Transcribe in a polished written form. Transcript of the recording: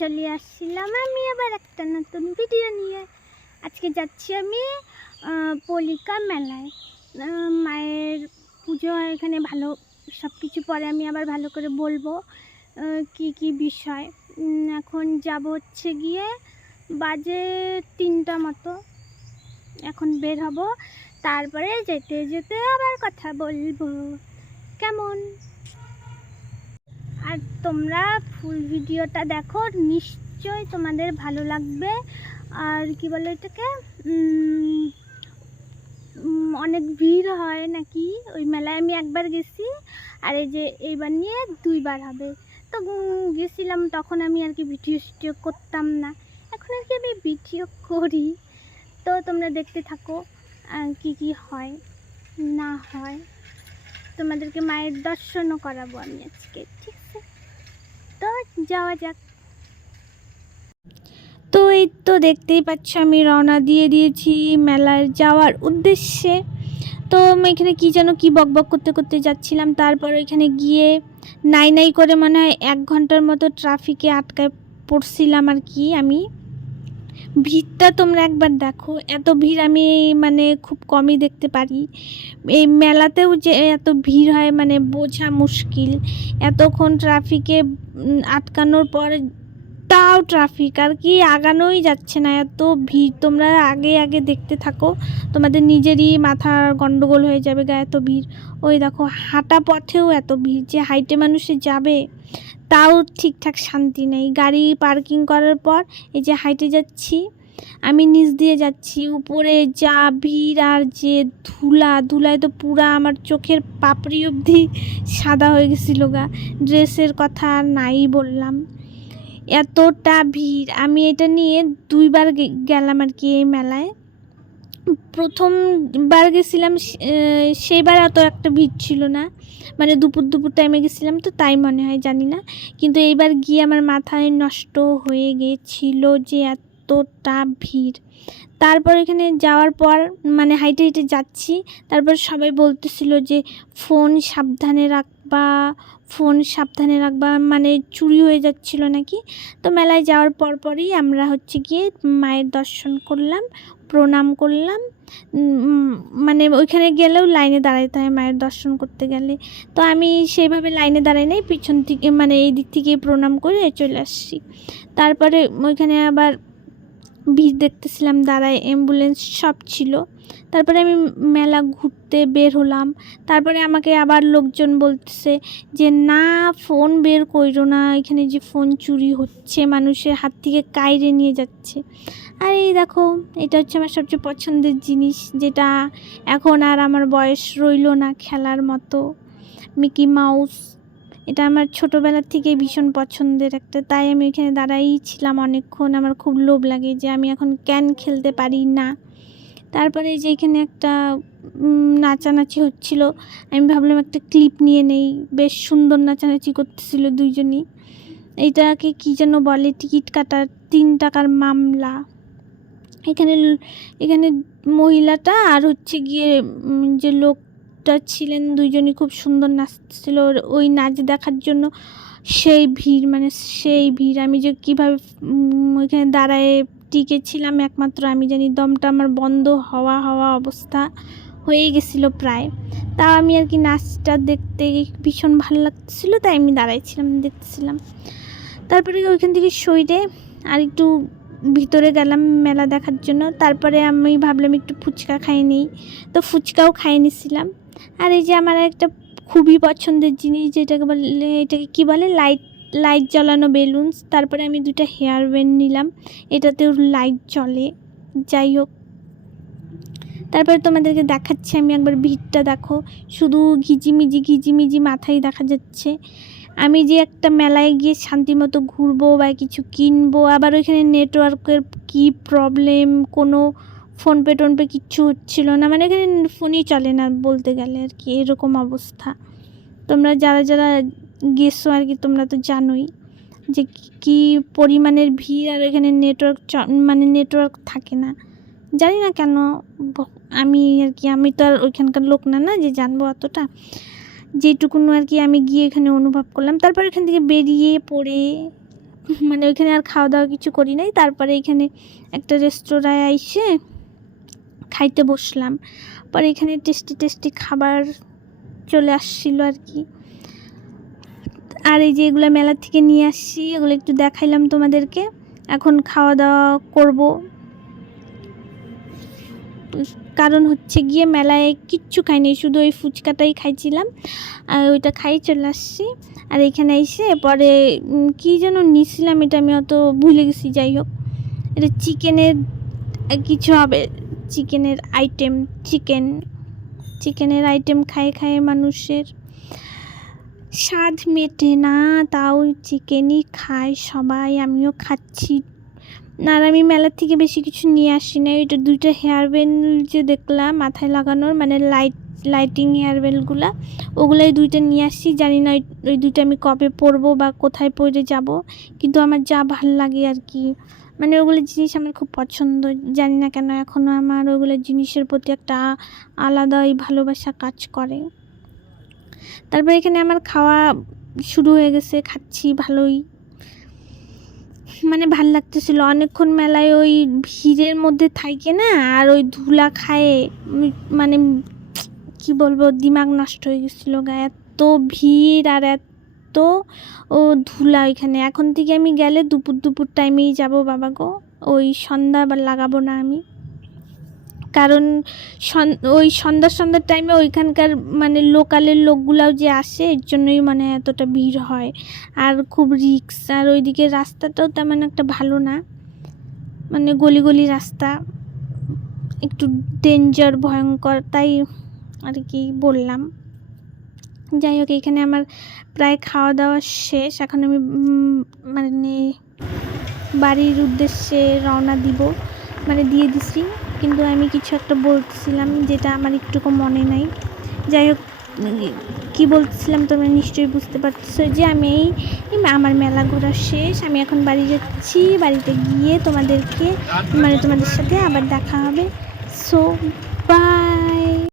চলে আসছিলাম আমি আবার একটা নতুন ভিডিও নিয়ে। আজকে যাচ্ছি আমি পলিকা মেলায়। মায়ের পুজো এখানে ভালো সব কিছু পরে আমি আবার ভালো করে বলবো কি কি বিষয়। এখন যাব হচ্ছে গিয়ে বাজে 3টা মতো, এখন বের হব, তারপরে যেতে যেতে আবার কথা বলবো কেমন। আর তোমরা ফুল ভিডিওটা দেখো, নিশ্চয়ই তোমাদের ভালো লাগবে। আর কি বলে এটাকে, অনেক ভিড় হয় নাকি ওই মেলায়। আমি একবার গেছি, আর এই যে এইবার নিয়ে 2বার হবে। তো গেছিলাম তখন আমি আর কি ভিডিও করতাম না, এখন আর কি আমি ভিডিও করি। তো তোমরা দেখতে থাকো কি কি হয় না হয়। তোমাদেরকে মায়ের দর্শনও করাবো আমি আজকে, ঠিক আছে? তো যাওয়া যাক। তো এই তো দেখতেই পাচ্ছ আমি রওনা দিয়ে দিয়েছি মেলায় যাওয়ার উদ্দেশ্যে। তো আমি এখানে কি যেন কি বকবক করতে করতে যাচ্ছিলাম, তারপর এখানে গিয়ে নাই করে মনে হয় 1 ঘন্টার মতো ট্রাফিকে আটকায় পড়ছিলাম আর কি আমি। ভিড়টা তোমরা একবার দেখো, এত ভিড় আমি মানে খুব কমই দেখতে পারি। এই মেলাতেও যে এত ভিড় হয় মানে বোঝা মুশকিল। এতক্ষণ ট্রাফিকে আটকানোর পর তাও ট্রাফিক আর কি আগানোই যাচ্ছে না, এত ভিড়। তোমরা আগে আগে দেখতে থাকো, তোমাদের নিজেরই মাথার গন্ডগোল হয়ে যাবে গা, এত ভিড়। ওই দেখো হাঁটা পথেও এত ভিড়, যে হাইটে মানুষে যাবে তাও ঠিকঠাক শান্তি নেই। গাড়ি পার্কিং করার পর এই যে হাইটে যাচ্ছি আমি, নিচ দিয়ে যাচ্ছি, উপরে যা ভিড় আর যে ধুলায় তো পুরা আমার চোখের পাপড়ি অবধি সাদা হয়ে গেছিল গা। ড্রেসের কথা নাই বললাম, এতটা ভিড়। আমি এটা নিয়ে 2বার গেলাম আর কি এই মেলায়। প্রথমবার গেছিলাম সেইবার এত একটা ভিড় ছিল না, মানে দুপুর টাইমে গেছিলাম তো তাই মনে হয়, জানি না। কিন্তু এইবার গিয়ে আমার মাথায় নষ্ট হয়ে গিয়েছিল যে এতটা ভিড়। তারপর এখানে যাওয়ার পর মানে হাইটে হাইটে যাচ্ছি, তারপর সবাই বলতেছিল যে ফোন সাবধানে রাখবা, মানে চুরি হয়ে যাচ্ছিল নাকি। তো মেলায় যাওয়ার পরই আমরা হচ্ছে গিয়ে মায়ের দর্শন করলাম, প্রণাম করলাম। মানে ওইখানে গেলেও লাইনে দাঁড়াইতে হয় মায়ের দর্শন করতে গেলে। তো আমি সেইভাবে লাইনে দাঁড়াই নাই, পিছন থেকে মানে এই দিক থেকে প্রণাম করে চলে আসছি। তারপরে ওইখানে আবার ভিড় দেখতেছিলাম, দাঁড়ায় অ্যাম্বুলেন্স সব ছিল। তারপরে আমি মেলা ঘুরতে বের হলাম। তারপরে আমাকে আবার লোকজন বলতেছে যে না, ফোন বের কইরো না, এখানে যে ফোন চুরি হচ্ছে, মানুষের হাত থেকে কাইরে নিয়ে যাচ্ছে। আর এই দেখো, এটা হচ্ছে আমার সবচেয়ে পছন্দের জিনিস, যেটা এখন আর আমার বয়স রইল না খেলার মতো, মিকি মাউস। এটা আমার ছোটোবেলার থেকে ভীষণ পছন্দের একটা, তাই আমি এখানে দাঁড়াই ছিলাম অনেকক্ষণ। আমার খুব লোভ লাগে যে আমি এখন কেন খেলতে পারি না। তারপরে যে এখানে একটা নাচানাচি হচ্ছিল, আমি ভাবলাম একটা ক্লিপ নিয়ে নেই, বেশ সুন্দর নাচানাচি করতেছিল দুইজনই। এইটাকে কি যেন বলে, টিকিট কাটার 3 টাকার মামলা। এখানে মহিলাটা আর হচ্ছে গিয়ে যে লোকটা ছিলেন, দুইজনই খুব সুন্দর নাচছিল। ওই নাচ দেখার জন্য সেই ভিড়। আমি যে কীভাবে ওইখানে দাঁড়ায় টিকেছিলাম একমাত্র আমি জানি, দমটা আমার বন্ধ হওয়া অবস্থা হয়ে গেছিলো প্রায়। তাও আমি আর কি নাচটা দেখতে ভীষণ ভালো লাগছিলো, তাই আমি দাঁড়াইছিলাম, দেখতেছিলাম। তারপরে ওইখান থেকে সইরে আর একটু ভিতরে গেলাম মেলা দেখার জন্য। তারপরে আমি ভাবলাম একটু ফুচকা খাই নিই, তো ফুচকাও খাইয়ে নিছিলাম। আর এই যে আমার একটা খুবই পছন্দের জিনিস, এটাকে কী বলে, লাইট জ্বালানো বেলুনস। তারপরে আমি 2টা হেয়ার ব্যান্ড নিলাম, এটাতেও লাইট জ্বলে। যাই হোক, তারপরে তোমাদেরকে দেখাচ্ছি আমি একবার ভিড়টা দেখো, শুধু ঘিজিমিজি মাথায় দেখা যাচ্ছে। আমি যে একটা মেলায় গিয়ে শান্তিমতো ঘুরবো বা কিছু কিনবো, আবার ওইখানে নেটওয়ার্কের কি প্রবলেম, কোনো ফোনপে কিচ্ছু হচ্ছিল না, মানে এখানে ফোনই চলে না বলতে গেলে আর কি, এরকম অবস্থা। তোমরা যারা গেছো আর কি, তোমরা তো জানোই যে কি পরিমাণের ভিড়। আর এখানে নেটওয়ার্ক থাকে না, জানি না কেন। আমি তো আর ওইখানকার লোক না যে জানবো অতটা, যেটুকুন আর কি আমি গিয়ে এখানে অনুভব করলাম। তারপর এখান থেকে বেরিয়ে পড়ে মানে ওইখানে আর খাওয়া দাওয়া কিছু করি নাই। তারপরে এখানে একটা রেস্তোরাঁয় আইসে খাইতে বসলাম। পরে এখানে টেস্টি টেস্টি খাবার চলে আসছিল আর কি। আর এই যে এগুলো মেলা থেকে নিয়ে আসছি, এগুলো একটু দেখাইলাম তোমাদেরকে। এখন খাওয়া দাওয়া করব, কারণ হচ্ছে গিয়ে মেলায় কিচ্ছু খাইনি, শুধু ওই ফুচকাটাই খাইছিলাম, আর ওইটা খাই চলে আসছি। আর এখানে এসে পরে কী যেন নিয়েছিলাম, এটা আমি অত ভুলে গেছি। যাই হোক, এটা চিকেনের কিছু হবে, চিকেনের আইটেম। চিকেনের আইটেম খায়ে খায়ে মানুষের স্বাদ মেটে না, তাও চিকেনই খায় সবাই, আমিও খাচ্ছি। আর আমি মেলার থেকে বেশি কিছু নিয়ে আসি না। এটা 2টা হেয়ার ব্যান্ড যে দেখলাম মাথায় লাগানোর, মানে লাইটিং হেয়ার ব্যান্ডগুলো, ওগুলাই 2টা নিয়ে আসছি। জানি না ওই 2টা আমি কবে পরবো বা কোথায় পরে যাব, কিন্তু আমার যা ভাল লাগে আর কি, মানে ওগুলো জিনিস আমার খুব পছন্দ। জানি না কেন এখনও আমার ওগুলো জিনিসের প্রতি একটা আলাদাই ভালোবাসা কাজ করে। তারপর এখানে আমার খাওয়া শুরু হয়ে গেছে, খাচ্ছি ভালোই, মানে ভাল লাগতেছিল। অনেকক্ষণ মেলায় ওই ভিড়ের মধ্যে থাকে না, আর ওই ধুলা খায়ে মানে কি বলবো, দিমাগ নষ্ট হয়ে গেছিলো গা, এত ভিড় আর এত ধুলা ওইখানে। এখন থেকে আমি গেলে দুপুর টাইমেই যাব বাবা গো, ওই সন্ধ্যা বা লাগাবো না আমি, কারণ ওই সন্ধ্যার টাইমে ওইখানকার মানে লোকালের লোকগুলাও যে আসে, এর জন্যই মানে এতটা ভিড় হয়। আর খুব রিক্স, আর ওইদিকে রাস্তাটাও তেমন একটা ভালো না, মানে গলি রাস্তা, একটু ডেঞ্জার, ভয়ঙ্কর, তাই আর কি বললাম। যাই হোক, এখানে আমার প্রায় খাওয়া দাওয়া শেষ। এখন আমি মানে বাড়ির উদ্দেশ্যে রওনা দিব, মানে দিয়ে দিছি, কিন্তু আমি কিছু একটা বলতেছিলাম যেটা আমার একটুকু মনে নাই। যাই হোক, কী বলতেছিলাম তোমরা নিশ্চয়ই বুঝতে পারতেছো, যে আমি আমার মেলা ঘোরা শেষ, আমি এখন বাড়ি যাচ্ছি। বাড়িতে গিয়ে তোমাদের সাথে আবার দেখা হবে। So by.